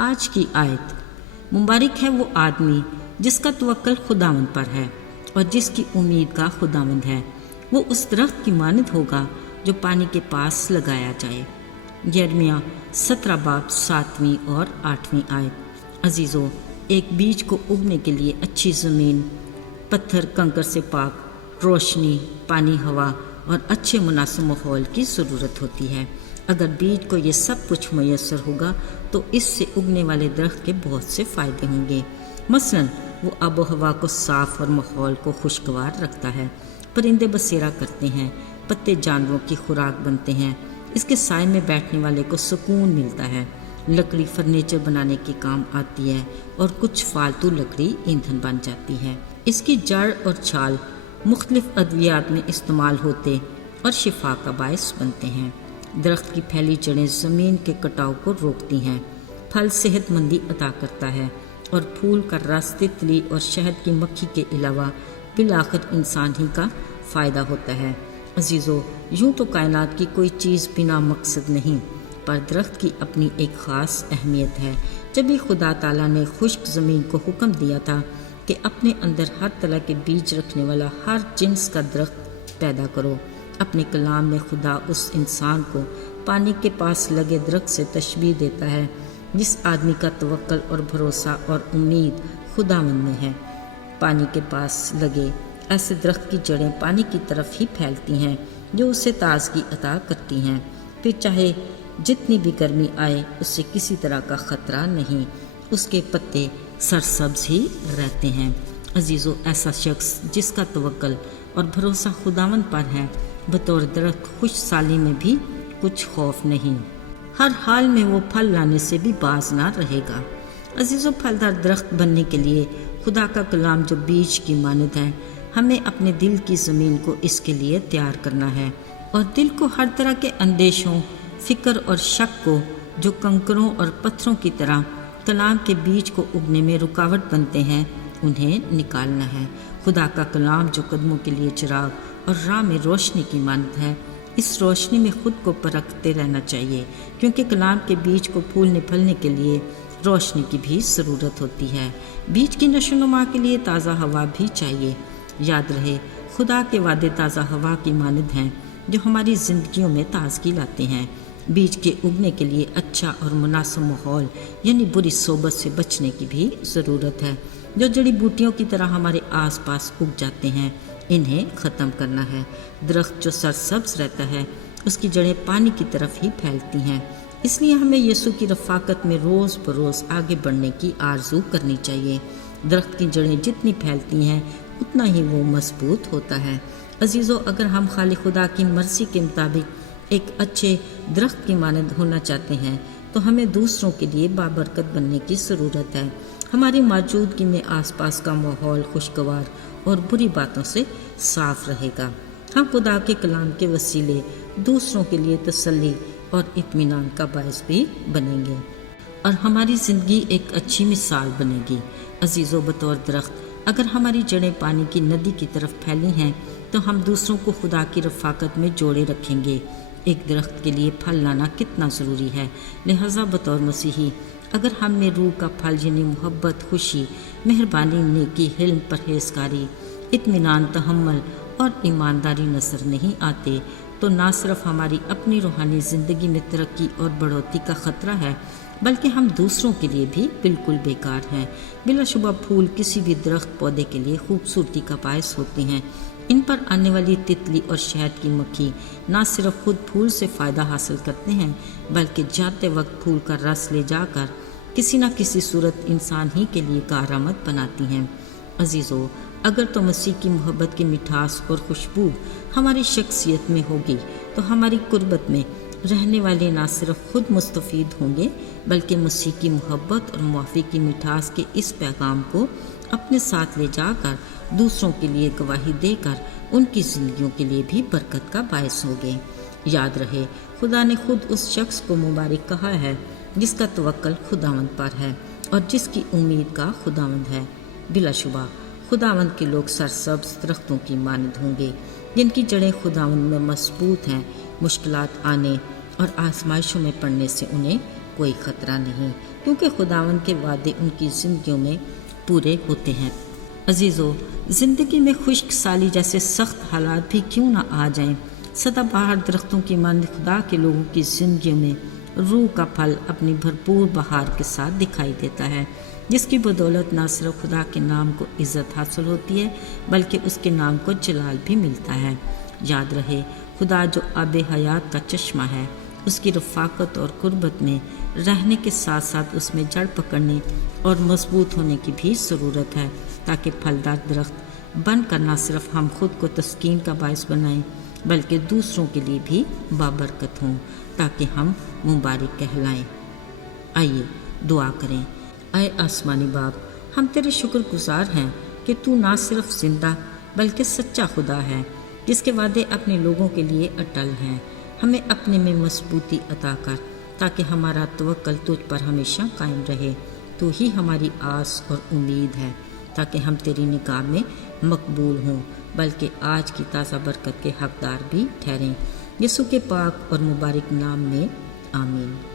آج کی آیت: مبارک ہے وہ آدمی جس کا توکل خداوند پر ہے اور جس کی امید کا خداوند ہے۔ وہ اس درخت کی مانند ہوگا جو پانی کے پاس لگایا جائے۔ یرمیہ 17 باب 7 اور 8 آیت۔ عزیزو، ایک بیج کو اگنے کے لیے اچھی زمین، پتھر کنکر سے پاک، روشنی، پانی، ہوا اور اچھے مناسب ماحول کی ضرورت ہوتی ہے۔ اگر بیج کو یہ سب کچھ میسر ہوگا تو اس سے اگنے والے درخت کے بہت سے فائدے ہوں گے۔ مثلاً وہ آب و ہوا کو صاف اور ماحول کو خوشگوار رکھتا ہے، پرندے بسیرا کرتے ہیں، پتے جانوروں کی خوراک بنتے ہیں، اس کے سائے میں بیٹھنے والے کو سکون ملتا ہے، لکڑی فرنیچر بنانے کے کام آتی ہے اور کچھ فالتو لکڑی ایندھن بن جاتی ہے۔ اس کی جڑ اور چھال مختلف ادویات میں استعمال ہوتے اور شفا کا باعث بنتے ہیں۔ درخت کی پھیلی جڑیں زمین کے کٹاؤ کو روکتی ہیں، پھل صحت مندی عطا کرتا ہے اور پھول کا رس تتلی اور شہد کی مکھی کے علاوہ بالآخر انسان ہی کا فائدہ ہوتا ہے۔ عزیزو، یوں تو کائنات کی کوئی چیز بنا مقصد نہیں، پر درخت کی اپنی ایک خاص اہمیت ہے۔ جب بھی خدا تعالیٰ نے خشک زمین کو حکم دیا تھا کہ اپنے اندر ہر طرح کے بیج رکھنے والا ہر جنس کا درخت پیدا کرو، اپنے کلام میں خدا اس انسان کو پانی کے پاس لگے درخت سے تشبیہ دیتا ہے جس آدمی کا توکل اور بھروسہ اور امید خداوند میں ہے۔ پانی کے پاس لگے ایسے درخت کی جڑیں پانی کی طرف ہی پھیلتی ہیں جو اسے تازگی عطا کرتی ہیں، پھر چاہے جتنی بھی گرمی آئے اسے کسی طرح کا خطرہ نہیں، اس کے پتے سرسبز ہی رہتے ہیں۔ عزیزو، ایسا شخص جس کا توکل اور بھروسہ خداوند پر ہے، بطور درخت خوش سالی میں بھی کچھ خوف نہیں، ہر حال میں وہ پھل لانے سے بھی باز نہ رہے گا۔ عزیزو، پھلدار درخت بننے کے لیے خدا کا کلام جو بیج کی مانند ہے، ہمیں اپنے دل کی زمین کو اس کے لیے تیار کرنا ہے اور دل کو ہر طرح کے اندیشوں، فکر اور شک کو جو کنکروں اور پتھروں کی طرح کلام کے بیج کو اگنے میں رکاوٹ بنتے ہیں، انہیں نکالنا ہے۔ خدا کا کلام جو قدموں کے لیے چراغ اور راہ میں روشنی کی مانند ہے، اس روشنی میں خود کو پرکھتے رہنا چاہیے، کیونکہ کلام کے بیج کو پھولنے پھلنے کے لیے روشنی کی بھی ضرورت ہوتی ہے۔ بیج کی نشو و نما کے لیے تازہ ہوا بھی چاہیے۔ یاد رہے، خدا کے وعدے تازہ ہوا کی مانند ہیں جو ہماری زندگیوں میں تازگی لاتے ہیں۔ بیج کے اگنے کے لیے اچھا اور مناسب ماحول یعنی بری صحبت سے بچنے کی بھی ضرورت ہے۔ جو جڑی بوٹیوں کی طرح ہمارے آس پاس اگ جاتے ہیں، انہیں ختم کرنا ہے۔ درخت جو سرسبز رہتا ہے، اس کی جڑیں پانی کی طرف ہی پھیلتی ہیں، اس لیے ہمیں یسوع کی رفاقت میں روز بروز آگے بڑھنے کی آرزو کرنی چاہیے۔ درخت کی جڑیں جتنی پھیلتی ہیں اتنا ہی وہ مضبوط ہوتا ہے۔ عزیزو، اگر ہم خالق خدا کی مرضی کے مطابق ایک اچھے درخت کی مانند ہونا چاہتے ہیں تو ہمیں دوسروں کے لیے بابرکت بننے کی ضرورت ہے۔ ہماری موجودگی میں آس پاس کا ماحول خوشگوار اور بری باتوں سے صاف رہے گا۔ ہم خدا کے کلام کے وسیلے دوسروں کے لیے تسلی اور اطمینان کا باعث بھی بنیں گے اور ہماری زندگی ایک اچھی مثال بنے گی۔ عزیزو، بطور درخت اگر ہماری جڑیں پانی کی ندی کی طرف پھیلی ہیں تو ہم دوسروں کو خدا کی رفاقت میں جوڑے رکھیں گے۔ ایک درخت کے لیے پھل لانا کتنا ضروری ہے، لہٰذا بطور مسیحی اگر ہم میں روح کا پھل یعنی محبت، خوشی، مہربانی، نیکی، حلم، پرہیزگاری، اطمینان، تحمل اور ایمانداری نظر نہیں آتے تو نہ صرف ہماری اپنی روحانی زندگی میں ترقی اور بڑھوتری کا خطرہ ہے بلکہ ہم دوسروں کے لیے بھی بالکل بیکار ہیں۔ بلا شبہ پھول کسی بھی درخت پودے کے لیے خوبصورتی کا باعث ہوتے ہیں۔ ان پر آنے والی تتلی اور شہد کی مکھی نہ صرف خود پھول سے فائدہ حاصل کرتے ہیں بلکہ جاتے وقت پھول کا رس لے جا کر کسی نہ کسی صورت انسان ہی کے لیے کارآمد بناتی ہیں۔ عزیزو، اگر تو مسیح کی محبت کی مٹھاس اور خوشبو ہماری شخصیت میں ہوگی تو ہماری قربت میں رہنے والے نہ صرف خود مستفید ہوں گے بلکہ مسیح کی محبت اور معافی کی مٹھاس کے اس پیغام کو اپنے ساتھ لے جا کر دوسروں کے لیے گواہی دے کر ان کی زندگیوں کے لیے بھی برکت کا باعث ہوں گے۔ یاد رہے، خدا نے خود اس شخص کو مبارک کہا ہے جس کا توکل خداوند پر ہے اور جس کی امید کا خداوند ہے۔ بلا شبہ خداوند کے لوگ سرسبز درختوں کی مانند ہوں گے جن کی جڑیں خداوند میں مضبوط ہیں۔ مشکلات آنے اور آزمائشوں میں پڑنے سے انہیں کوئی خطرہ نہیں، کیونکہ خداوند کے وعدے ان کی زندگیوں میں پورے ہوتے ہیں۔ عزیزو، زندگی میں خشک سالی جیسے سخت حالات بھی کیوں نہ آ جائیں، سدا بہار درختوں کی مانند خدا کے لوگوں کی زندگیوں میں روح کا پھل اپنی بھرپور بہار کے ساتھ دکھائی دیتا ہے، جس کی بدولت نہ صرف خدا کے نام کو عزت حاصل ہوتی ہے بلکہ اس کے نام کو جلال بھی ملتا ہے۔ یاد رہے، خدا جو آب حیات کا چشمہ ہے، اس کی رفاقت اور قربت میں رہنے کے ساتھ ساتھ اس میں جڑ پکڑنے اور مضبوط ہونے کی بھی ضرورت ہے، تاکہ پھلدار درخت بن کر نہ صرف ہم خود کو تسکین کا باعث بنائیں بلکہ دوسروں کے لیے بھی بابرکت ہوں، تاکہ ہم مبارک کہلائیں۔ آئیے دعا کریں۔ اے آسمانی باپ، ہم تیرے شکر گزار ہیں کہ تو نہ صرف زندہ بلکہ سچا خدا ہے، جس کے وعدے اپنے لوگوں کے لیے اٹل ہیں۔ ہمیں اپنے میں مضبوطی عطا کر تاکہ ہمارا توکل تجھ پر ہمیشہ قائم رہے۔ تو ہی ہماری آس اور امید ہے، تاکہ ہم تیری نگاہ میں مقبول ہوں بلکہ آج کی تازہ برکت کے حقدار بھی ٹھہریں۔ یسوع کے پاک اور مبارک نام میں آمین۔